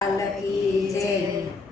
કી જય.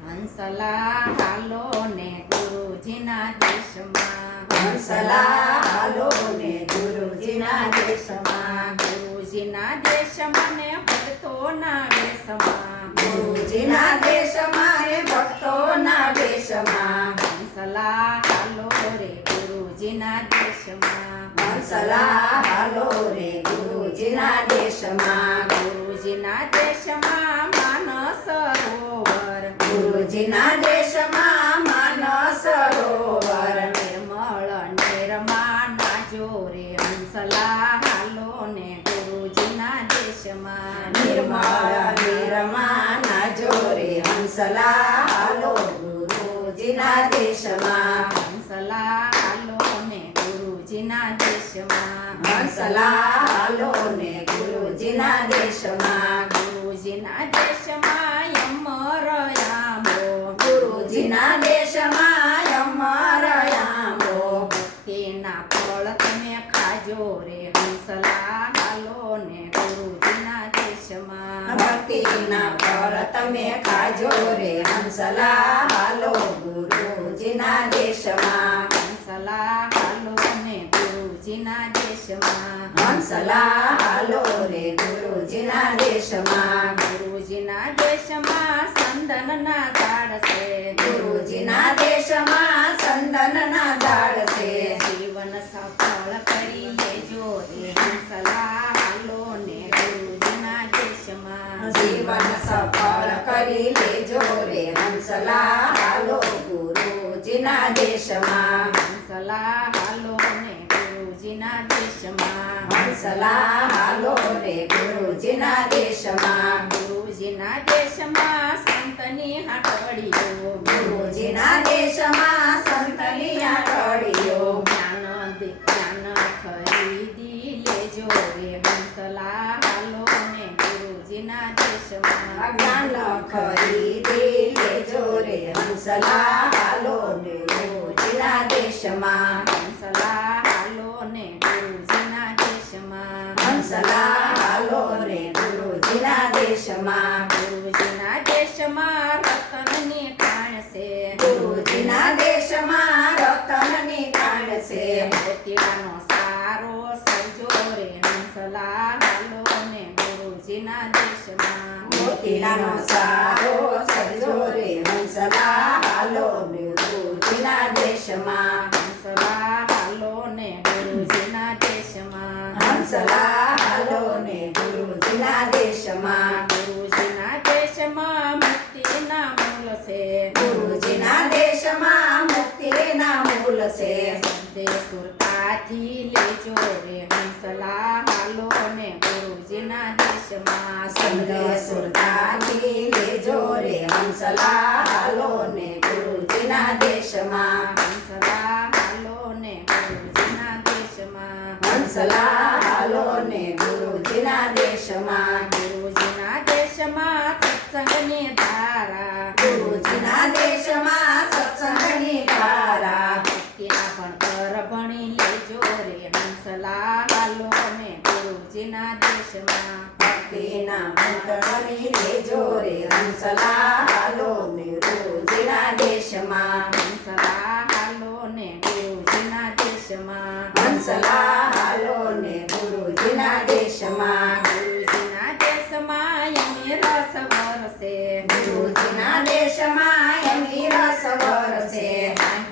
હંસલા હાલો ને ગુરુજીના દેશમાં. હંસલા હાલો ને ગુરુજીના દેશમાં. ગુરુજીના દેશમાં ને ભક્તોના વેશમાં. ગુરુજીના દેશમાં ને ભક્તોના દેશમાં. હંસલા હાલો રે ગુરુજીના દેશમાં. હંસલા હાલો રે ગુરુજીના દેશમાં. ગુરુજીના દેશમાં માનસ સરોવર. ગુરુજીના દેશમાં માનસ સરોવર. નિર્મળ નિર્માણ નાજો રે હંસલા હાલો ને ગુરુજીના દેશમાં. નિર્મળ નિર્માણ જોરે હંસલા હાલો ગુરુજીના દેશમાં. હંસલા હાલો ને ગુરુજીના દેશમાં. હંસલા હાલો ને ગુરુજીના દેશમાં. ગુરુજીના દેશમાં અમર આંબો. ગુરુજીના દેશમાં અમર આંબો. ભક્તિના ફળ તમે ખાજો રે હંસલા હાલો ને ગુરુજીના દેશમાં. ભક્તિના ફળ તમે ખાજો રે હંસલા હાલો ગુરુજીના દેશમાં. હંસલા હાલો ને ગુરુજીના દેશમાં. હંસલા હાલો રે ગુરુજીના દેશમાં. ગુરુજીના દેશમાં સંદનના ઝાડ છે. ગુરુજીના દેશમાં ચંદનના ઝાડ છે. જીવન સફળ કરી લેજો રે હંસલા હાલો ને ગુરુજીના દેશમાં. જીવન સફળ કરી લેજો રે હંસલા હાલો ગુરુજીના દેશમાં. હંસલા હાલો ને ગુરુજીના દેશમાં. હંસલા હાલો રે ગુરુજીના દેશમાં. ગુરુજીના દેશમાં સંતની હાટડીઓ. ગુરુજીના દેશમાં સંતની આટડીઓ. જ્ઞાન ખરીદી લેજો રે હંસલા હાલો ને ગુરુજીના દેશમાં. જ્ઞાન ખરીદી લેજો રે હંસલા હાલો ને ગુરુજીના દેશમાં. હંસલા હાલો ને ગુરુજીના દેશમાં. હંસલા હાલો રે ગુરુજીના દેશમાં. ગુરુજીના દેશમાં રતનની ખાણ છે. ગુરુજીના દેશમાં રતનની ખાણ છે. મોતીડાનો સારો સજો રે હંસલા હાલો ને ગુરુજીના દેશમાં. મોતીલાનો સારો સજો રે હંસલા હાલો ને ગુરુજીના દેશમાં. હંસલા હાલો ને ગુરુજીના દેશમાં. હંસલા હાલો ને ગુરુજીના દેશમાં. ગુરુજીના દેશમાં મુક્તિના મૂળ છે. ગુરુજીના દેશમાં મુક્તિના મૂળ છે. સંતે સુરતાથી લેજો રે હંસલા હાલો ને ગુરુજીના દેશમાં. સંદેહ સુરતાથી લેજો રે હંસલા હાલો ને ગુરુજીના દેશમાં. હંસલા હાલો ને ગુરુજીના દેશમાં. હંસલા હાલો ને ગુરુજીના દેશમાં. ગુરુજીના દેશમાં સત્સંગની ધારા. ગુરુજીના દેશમાં સત્સંગની ધારા. ભક્તિના ભણતર ભણી લેજો રે હંસલા હાલો ને ગુરુજીના દેશમાં. ભક્તિના ભણતરની લેજો રે હંસલા હાલો ને ગુરુજીના દેશમાં. હંસલા હાલો ને ગુરુજીના દેશમાં. હંસલા હાલો ને ગુરુજીના દેશમાં. ગુરુજીના દેશમાં યમી રસ વરસે. ગુરુજીના દેશમાં એમની રસ વરસે.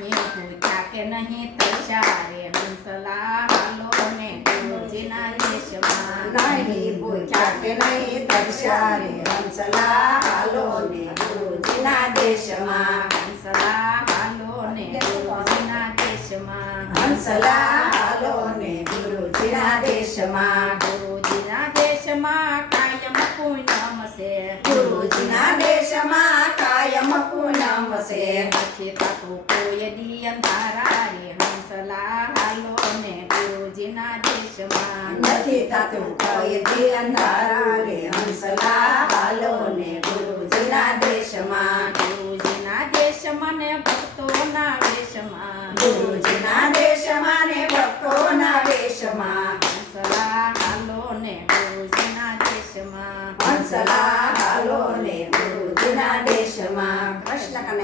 નહીં પૂછ્યા કે નહીં તૈસા રે હંસલા હાલો ને ગુરુજીના દેશમાં. નહીં પૂછ્યા કે નહીં તરસ્યા રે હંસલા હાલો ને ગુરુજીના દેશમાં. હંસલા હાલો ને ગુરુજીના દેશમાં. હંસલા હાલો ને ગુરુજીના દેશમાં. ગુરુજીના દેશમાં કાયમ પૂનમ છે. ગુરુજીના દેશમાં કાયમ પૂનમ છે. નથી થતું કોઈ દી અંધારા રે હંસલા હાલો ને ગુરુજીના દેશમાં. નથી થતું કોઈ દી અંધારા રે હંસલા હાલો ને ગુરુજીના દેશમાં. ગુરુજીના દેશમાં ને ભક્તોના વેશમાં. ગુરુજીના દેશમાં ને ભક્તોના વેશમાં. હંસલા હાલો ને ગુરુજીના દેશમાં. હંસલા હાલો ને ગુરુ ગુરુજીના દેશમાં કૃષ્ણ કનૈયા